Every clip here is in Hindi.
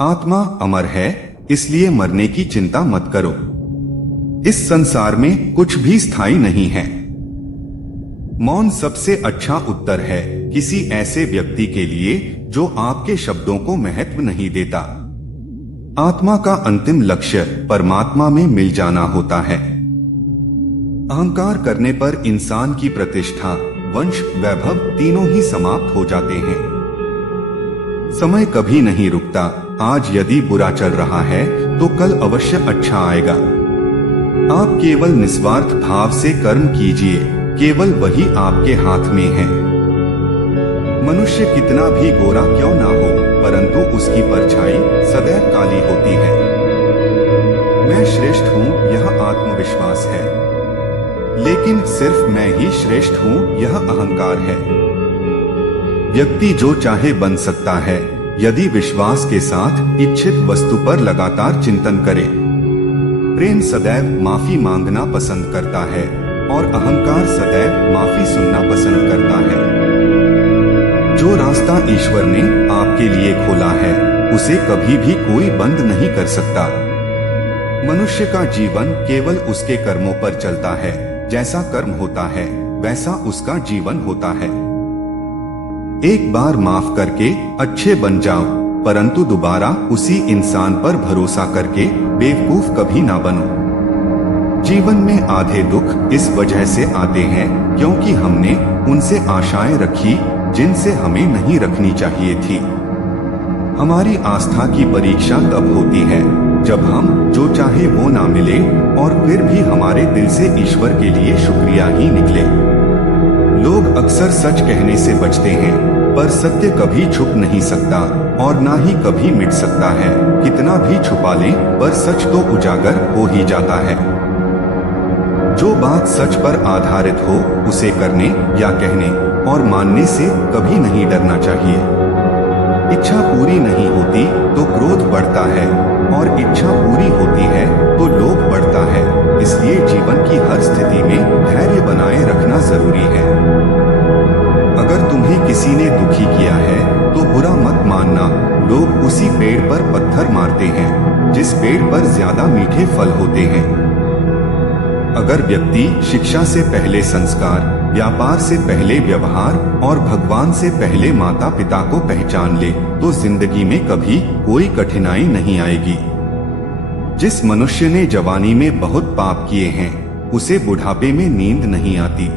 आत्मा अमर है, इसलिए मरने की चिंता मत करो। इस संसार में कुछ भी स्थायी नहीं है। मौन सबसे अच्छा उत्तर है किसी ऐसे व्यक्ति के लिए जो आपके शब्दों को महत्व नहीं देता। आत्मा का अंतिम लक्ष्य परमात्मा में मिल जाना होता है। अहंकार करने पर इंसान की प्रतिष्ठा, वंश, वैभव तीनों ही समाप्त हो जाते हैं। समय कभी नहीं रुकता। आज यदि बुरा चल रहा है तो कल अवश्य अच्छा आएगा। आप केवल निस्वार्थ भाव से कर्म कीजिए, केवल वही आपके हाथ में है। मनुष्य कितना भी गोरा क्यों ना हो, परंतु उसकी परछाई सदैव काली होती है। मैं श्रेष्ठ हूँ, यह आत्मविश्वास है, लेकिन सिर्फ मैं ही श्रेष्ठ हूँ, यह अहंकार है। व्यक्ति जो चाहे बन सकता है यदि विश्वास के साथ इच्छित वस्तु पर लगातार चिंतन करे। प्रेम सदैव माफी मांगना पसंद करता है और अहंकार सदैव माफी सुनना पसंद करता है। जो रास्ता ईश्वर ने आपके लिए खोला है उसे कभी भी कोई बंद नहीं कर सकता। मनुष्य का जीवन केवल उसके कर्मों पर चलता है। जैसा कर्म होता है वैसा उसका जीवन होता है। एक बार माफ करके अच्छे बन जाओ, परंतु दोबारा उसी इंसान पर भरोसा करके बेवकूफ कभी ना बनो। जीवन में आधे दुख इस वजह से आते हैं क्योंकि हमने उनसे आशाएं रखी जिनसे हमें नहीं रखनी चाहिए थी। हमारी आस्था की परीक्षा तब होती है जब हम जो चाहे वो ना मिले और फिर भी हमारे दिल से ईश्वर के लिए शुक्रिया ही निकले। लोग अक्सर सच कहने से बचते हैं, पर सत्य कभी छुप नहीं सकता और ना ही कभी मिट सकता है। कितना भी छुपा लें पर सच तो उजागर हो ही जाता है। जो बात सच पर आधारित हो उसे करने या कहने और मानने से कभी नहीं डरना चाहिए। इच्छा पूरी नहीं होती तो क्रोध बढ़ता है और इच्छा पूरी होती है तो लोभ बढ़ता है। इसलिए जीवन की हर स्थिति में धैर्य बनाए रखना जरूरी है। अगर तुम्हें किसी ने दुखी किया है तो बुरा मत मानना। लोग उसी पेड़ पर पत्थर मारते हैं जिस पेड़ पर ज्यादा मीठे फल होते हैं। अगर व्यक्ति शिक्षा से पहले संस्कार, व्यापार से पहले व्यवहार और भगवान से पहले माता पिता को पहचान ले तो जिंदगी में कभी कोई कठिनाई नहीं आएगी। जिस मनुष्य ने जवानी में बहुत पाप किए हैं उसे बुढ़ापे में नींद नहीं आती।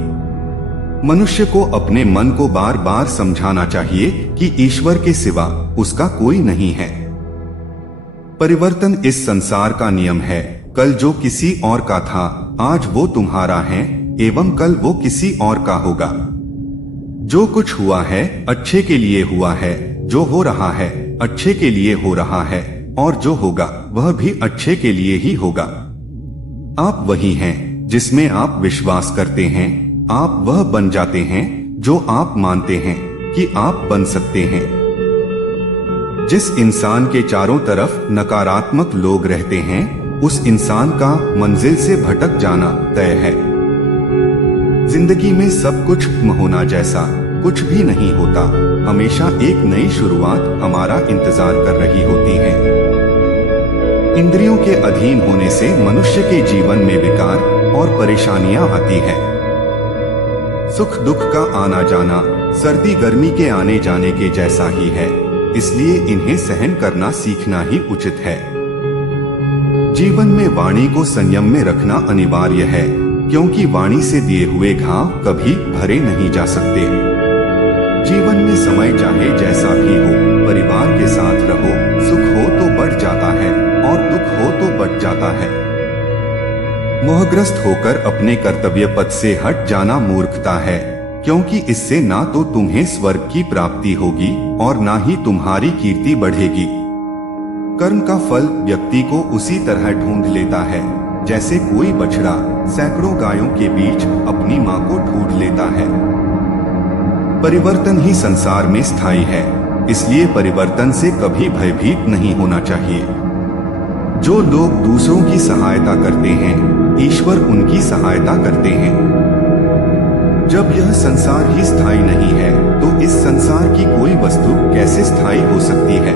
मनुष्य को अपने मन को बार बार समझाना चाहिए कि ईश्वर के सिवा उसका कोई नहीं है। परिवर्तन इस संसार का नियम है। कल जो किसी और का था आज वो तुम्हारा है एवं कल वो किसी और का होगा। जो कुछ हुआ है अच्छे के लिए हुआ है, जो हो रहा है अच्छे के लिए हो रहा है और जो होगा वह भी अच्छे के लिए ही होगा। आप वही हैं जिसमें आप विश्वास करते हैं। आप वह बन जाते हैं जो आप मानते हैं कि आप बन सकते हैं। जिस इंसान के चारों तरफ नकारात्मक लोग रहते हैं उस इंसान का मंजिल से भटक जाना तय है। जिंदगी में सब कुछ होना जैसा कुछ भी नहीं होता। हमेशा एक नई शुरुआत हमारा इंतजार कर रही होती है। इंद्रियों के अधीन होने से मनुष्य के जीवन में विकार और परेशानियां आती है। सुख दुख का आना जाना सर्दी गर्मी के आने जाने के जैसा ही है, इसलिए इन्हें सहन करना सीखना ही उचित है। जीवन में वाणी को संयम में रखना अनिवार्य है, क्योंकि वाणी से दिए हुए घाव कभी भरे नहीं जा सकते। जीवन में समय चाहे जैसा भी हो, परिवार के साथ रहो। सुख हो तो बढ़ जाता है और दुख हो तो बढ़ जाता है। मोहग्रस्त होकर अपने कर्तव्य पथ से हट जाना मूर्खता है, क्योंकि इससे ना तो तुम्हें स्वर्ग की प्राप्ति होगी और ना ही तुम्हारी कीर्ति बढ़ेगी। कर्म का फल व्यक्ति को उसी तरह ढूंढ लेता है जैसे कोई बछड़ा सैकड़ों गायों के बीच अपनी मां को ढूंढ लेता है। परिवर्तन ही संसार में स्थायी है, इसलिए परिवर्तन से कभी भयभीत नहीं होना चाहिए। जो लोग दूसरों की सहायता करते हैं ईश्वर उनकी सहायता करते हैं। जब यह संसार ही स्थायी नहीं है तो इस संसार की कोई वस्तु कैसे स्थायी हो सकती है।